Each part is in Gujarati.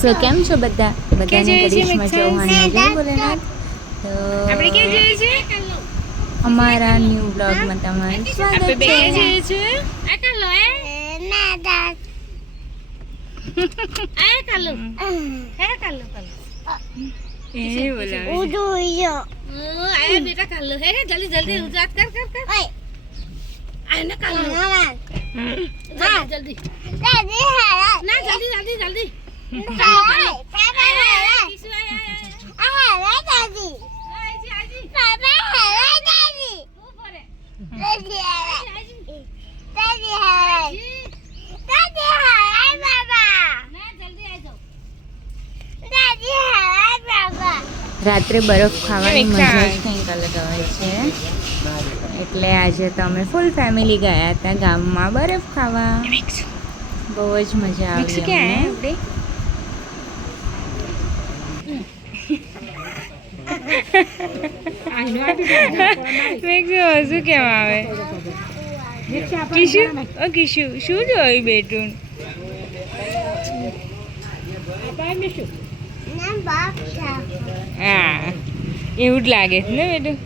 સો કેમ છો બધા? બધાને કરિશ્મા ચૌહાણ જય ભોલેનાથ. તો આપણે ક્યાં જઈએ છીએ? અમારા ન્યૂ બ્લોગમાં તમારું સ્વાગત આપણે બે છે. ક્યાં જઈએ છીએ? આ કાલો આ કાલો હે કાલો કાલો એ બોલાવે આયા બેટા કાલો હે જલ્દી જલ્દી ઉજાત કર કર કર આને કાલો જલ્દી જલ્દી ના જલ્દી જલ્દી જલ્દી રાત્રે બરફ ખાવાની મજા જ કંઈક અલગ આવે છે. એટલે આજે તો અમે ફૂલ ફેમિલી ગયા હતા ગામમાં બરફ ખાવા. બહુ જ મજા આવી અમને. શું કેમ આવે કિશુ ઓ કિશુ શું જોયું બેટું હા એવું જ લાગે છે ને બેટું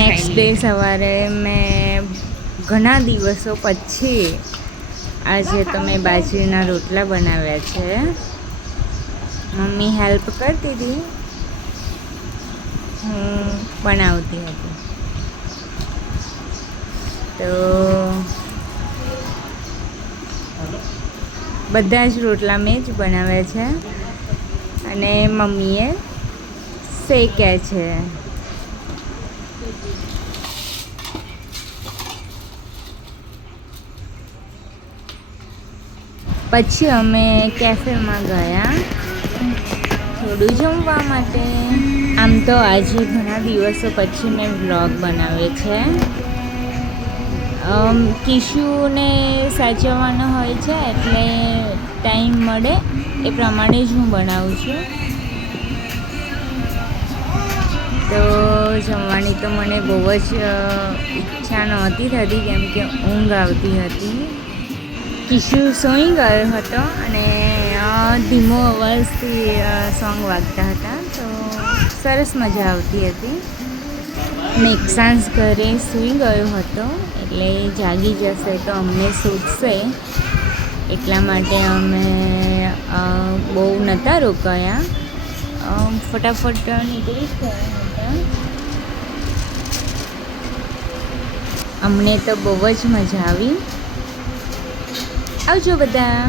નેક્સ્ટ ડે સવારે મેં ઘણા દિવસો પછી આજે તો મેં બાજરીના રોટલા બનાવ્યા છે. મમ્મી હેલ્પ કરતી હતી, હું બનાવતી હતી. તો બધા જ રોટલા મેં જ બનાવ્યા છે અને મમ્મીએ શેક્યા છે. પછી અમે કેફેમાં ગયા થોડું જમવા માટે. આમ તો આજે ઘણા દિવસો પછી મેં વ્લોગ બનાવ્યો છે. કિશુને સાચવવાનો હોય છે એટલે ટાઈમ મળે એ પ્રમાણે જ હું બનાવું છું. તો જમવાની તો મને બહુ જ ઈચ્છા નહોતી થતી કેમ કે ઊંઘ આવતી હતી. કિશુ સૂઈ ગયો હતો અને ધીમો અવાજથી સોંગ વાગતા હતા તો સરસ મજા આવતી હતી. મેઘસાંસ ઘરે સૂઈ ગયો હતો એટલે જાગી જશે તો અમને સૂચશે એટલા માટે અમે બહુ નહોતા રોકાયા, ફટાફટ નીકળી ગયા હતા. અમને તો બહુ જ મજા આવી. આવજો બધા.